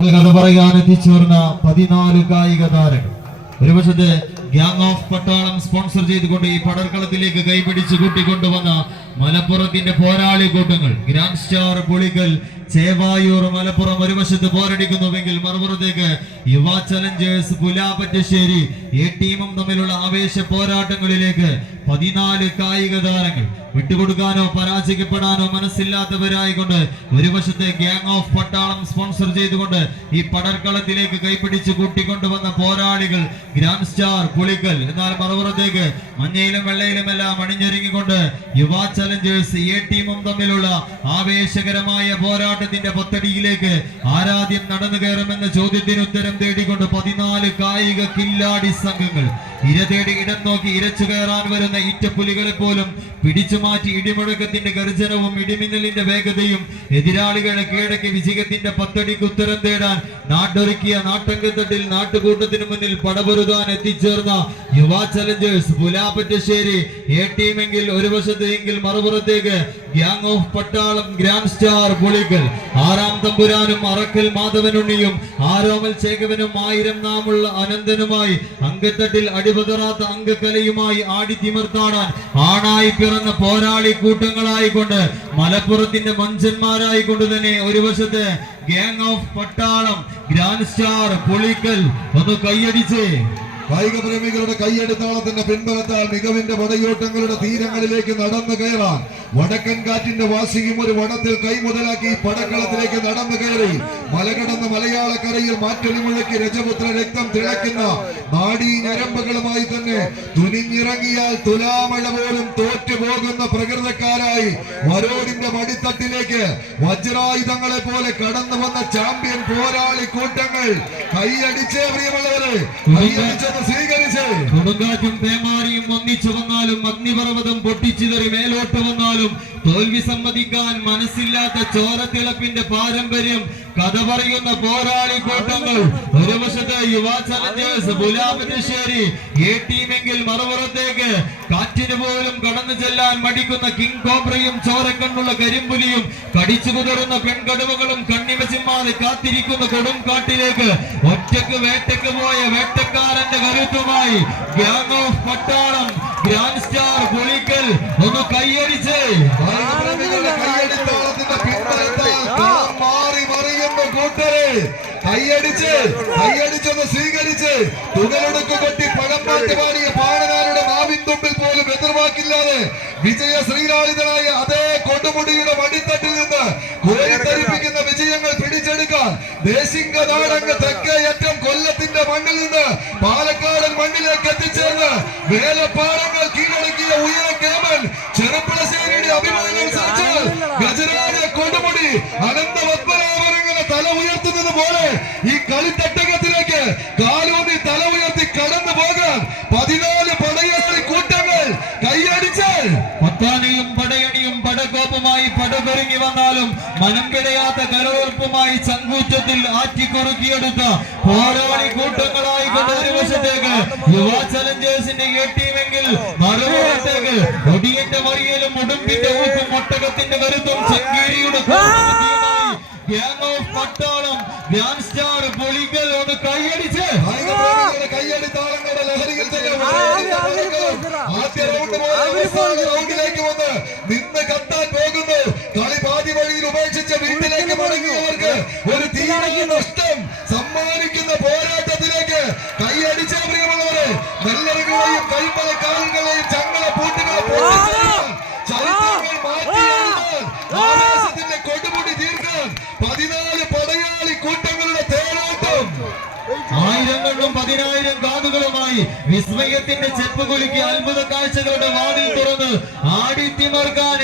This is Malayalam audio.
കഥ പറയാൻ എത്തിച്ചേർന്ന 14 കായിക താരങ്ങൾ. ഒരു വശത്ത് ഗ്യാങ് ഓഫ് പട്ടാളം സ്പോൺസർ ചെയ്തുകൊണ്ട് ഈ പടർക്കളത്തിലേക്ക് കൈപിടിച്ച് കൂട്ടിക്കൊണ്ടുവന്ന മലപ്പുറത്തിന്റെ പോരാളി കൂട്ടങ്ങൾ ഗ്രാൻഡ് സ്റ്റാർ പുളിക്കൽ ചേവായൂർ മലപ്പുറം ഒരു വശത്ത് പോരടിക്കുന്നുവെങ്കിൽ മറുപുറത്തേക്ക് യുവ ചലഞ്ചേഴ്സ് പുലാപ്പറ്റശ്ശേരി ഈ ടീമും തമ്മിലുള്ള ആവേശ പോരാട്ടങ്ങളിലേക്ക് 14 കായിക താരങ്ങൾ. വിട്ടുകൊടുക്കാനോ പരാജയപ്പെടാനോ മനസ്സില്ലാത്തവരായിക്കൊണ്ട് ഒരു വശത്തെ ഗ്യാങ് ഓഫ് പട്ടാളം സ്പോൺസർ ചെയ്തുകൊണ്ട് ഈ പടർക്കളത്തിലേക്ക് കൈപിടിച്ച് കൂട്ടിക്കൊണ്ടുവന്ന പോരാളികൾ ഗ്രാൻഡ് സ്റ്റാർ പുളിക്കൽ. എന്നാൽ മറുപുറത്തേക്ക് മഞ്ഞയിലും വെള്ളയിലുമെല്ലാം അണിഞ്ഞൊരുങ്ങിക്കൊണ്ട് യുവ ചലഞ്ചേഴ്സ് ഈ ടീമും തമ്മിലുള്ള ആവേശകരമായ പോരാട്ടത്തിന്റെ പത്തടിയിലേക്ക് ആരാധ്യം നടന്നു കയറുമെന്ന ചോദ്യത്തിന് ഉത്തരം തേടിക്കൊണ്ട് 14 കായിക കില്ലാടി സംഘങ്ങൾ ഇര തേടി ഇടം നോക്കി ഇരച്ചു കയറാൻ വരുന്ന ഈറ്റപ്പുലികളെ പോലും പിടിച്ചു മാറ്റി ഇടിമുഴക്കത്തിന്റെ ഗർജനവും ഇടിമിന്നലിന്റെ വേഗതയും എതിരാളികളെ കീഴടക്കി വിജയത്തിന്റെ പത്തടിക്ക് ഉത്തരം തേടാൻ നാട്ടൊരുക്കിയ നാട്ടങ്കത്തട്ടിൽ നാട്ടുകൂട്ടത്തിനു മുന്നിൽ പടപൊരുതാൻ എത്തിച്ചേർന്ന യുവ ചലഞ്ചേഴ്സ് പുലാപ്പറ്റശ്ശേരി എ ടീമെങ്കിൽ ഒരു വശത്ത് എങ്കിൽ മറുപുറത്തേക്ക് ഗ്യാങ് ഓഫ് പട്ടാളം ഗ്രാൻഡ് സ്റ്റാർ പുളിക്കൽ. ആറാം തമ്പുരാനും അറക്കൽ മാധവനുണ്ണിയും ആരോമൽ ചേകവനും 1000 നാമുള്ള അനന്തനുമായി അങ്കത്തട്ടിൽ അടിപതറാത്ത അംഗകലയുമായി ആടിത്തിമർത്താടാൻ ആണായി പിറന്ന പോരാളി കൂട്ടങ്ങളായിക്കൊണ്ട് മലപ്പുറത്തിന്റെ മഞ്ചന്മാരായിക്കൊണ്ട് തന്നെ ഒരു വശത്ത് ഗ്യാങ് ഓഫ് പട്ടാളം ഗ്രാൻഡ് സ്റ്റാർ പുളിക്കൽ. ഒന്ന് കൈയടിച്ച് കായിക പ്രേമികളുടെ കൈയടിത്താളത്തിന്റെ പിൻബലത്താൽ മികവിന്റെ പടയോട്ടങ്ങളുടെ തീരങ്ങളിലേക്ക് നടന്നു കയറാൻ വടക്കൻ കാറ്റിന്റെ വാസിയും ഒരു വടത്തിൽ കൈമുതലാക്കി പടക്കളത്തിലേക്ക് നടന്നു കയറി മലകടന്ന മലയാളക്കരയിൽ മാറ്റൊലിമുഴക്കി രജപുത്ര രക്തം തിളയ്ക്കുന്ന നാടീ ഞരമ്പുകളുമായി തന്നെ തുനിഞ്ഞിറങ്ങിയാൽ തുലാമഴ പോലും തോറ്റുപോകുന്ന പ്രകൃതക്കാരായി വരോടിന്റെ മടിത്തട്ടിലേക്ക് വജ്രായുധങ്ങളെ പോലെ കടന്നു വന്ന ചാമ്പ്യൻ പോരാളി കൂട്ടങ്ങൾ. കൈയടിച്ചേ പ്രിയമുള്ളവരെ, കൈയടിച്ചത് സ്വീകരിച്ച് കൊടുങ്കാറ്റും തേമാരിയും ഒന്നിച്ചു വന്നാലും അഗ്നിപർവ്വതം പൊട്ടിച്ചിതറി മേലോട്ട് വന്നാലും തോൽവി സമ്മതിക്കാൻ മനസ്സില്ലാത്ത ചോരത്തിളപ്പിന്റെ പാരമ്പര്യം കഥ പറയുന്ന പോരാളി കൂട്ടങ്ങൾ. ഒരു വശത്ത് യുവ ചലഞ്ചേഴ്സ് പുലാപ്പറ്റശ്ശേരി എ ടീമെങ്കിൽ മറുപുറത്തേക്ക് കാറ്റിന് പോലും കടന്നു ചെല്ലാൻ മടിക്കുന്ന കിങ് കോബ്രയും ചോരക്കണ്ണുള്ള കരിമ്പുലിയും കടിച്ചു കുതിർന്ന പെൺകടുവകളും കണ്ണിമസിമാതെ കാത്തിരിക്കുന്ന കൊടും കാട്ടിലേക്ക് ഒറ്റക്ക് വേട്ടക്ക് പോയ വേട്ടക്കാരന്റെ കരുത്തുമായി ഗ്യാങ് ഓഫ് പട്ടാളം ഗ്രാൻഡ് സ്റ്റാർ പുളിക്കൽ. ഒന്ന് കൈയടിച്ച് കൈയടിത്താളത്തിന്റെ പിൻബലത്താൽ മാറി മറിയുന്ന കൂട്ടരെ കൈയടിച്ചൊന്ന് സ്വീകരിച്ച് തുകലെടുക്ക് കൊട്ടി പഴം പാട്ടുപാടിയ പാടനാരുടെ നാവിൻ തുമ്പിൽ പോലും എതിർവാക്കില്ലാതെ വിജയ ശ്രീലാളിതനായ അതേ കൊടുമുടിയുടെ മടിത്തട്ടിൽ നിന്ന് കോരിത്തരിപ്പിക്കുന്ന വിജയങ്ങൾ പിടിച്ചെടുക്കാൻ ദേശിംഗ നാടങ്ങ് തെക്കേയറ്റം കൊല്ലത്തിന്റെ മണ്ണിൽ നിന്ന് പാലക്കാടൻ മണ്ണിലേക്ക് എത്തിച്ചേർന്ന് വേലപ്പാടങ്ങൾ കീഴടക്കിയ ഉയര കേമൻ ചെറുപ്പളശ്ശേരിയുടെ അഭിമാനം സാക്ഷാൽ ഗജരാജ കൊടുമുടി അനന്ത പത്മനാഭരങ്ങനെ തല ഉയർത്തുന്നത് പോലെ ഈ കളിത്തട്ടകത്തിലേക്ക് കാലൂന്നി തല ഉയർത്തി കടന്നു പോകാൻ 14 പടയാളി കൂട്ടങ്ങൾ. കൈയടിച്ച് പത്താനയും പടയണിയും പടക്കോപ്പുമായി പടപൊരുങ്ങി വന്നാലും മനം കിടയാത്ത കരോർപ്പുമായി ചങ്കൂറ്റത്തിൽ ആറ്റിക്കുറുക്കിയെടുത്ത പോരാളി കൂട്ടങ്ങളായി കൊണ്ട് ഒരു വശത്തേക്ക് യുവ ചലഞ്ചേഴ്സിന്റെ എ ടീമെങ്കിൽ മറുപുറത്തേക്ക് ഒടിയന്റെ മറിയലും ഉടുമ്പിന്റെ ഊപ്പും ഒട്ടകത്തിന്റെ കരുത്തും ചെങ്കേരിയുടെ ഗ്യാങ് ഓഫ് പട്ടാളം ഗ്രാൻഡ് സ്റ്റാർ പുളിക്കൽ. ഒന്ന് കൈയടിച്ച് കൈയടിത്താളങ്ങളുടെ ലഹരിയിൽ ആദ്യ റൗണ്ടിലേക്ക് വന്ന് നിന്ന് കത്താൻ പോകുന്നു. കളി പാതി വഴിയിൽ ഉപേക്ഷിച്ച വീട്ടിലേക്ക് മടങ്ങിയവർക്ക് ഒരു തീരാ നഷ്ടം സമ്മാനിക്കുന്ന പോരാട്ടത്തിലേക്ക് കൈയടിച്ച പ്രിയമുള്ളവരെ, നെല്ലറുകളെയും കൈമല കാലുകളെയും ചങ്ങള പൂട്ടുകളെ ചരിത്രങ്ങൾ മാറ്റി ആവേശത്തിന്റെ കൊടുമുടി തീർക്കാൻ 14 പടയാളി കൂട്ടങ്ങളുടെ തേരോട്ടം. 1000 കണ്ണും 10000 കാതുകളുമായി വിസ്മയത്തിന്റെ ചെപ്പ് കുലുക്കി അത്ഭുത കാഴ്ചകളുടെ വാതിൽ തുറന്ന് ആടിത്തിമർക്കാൻ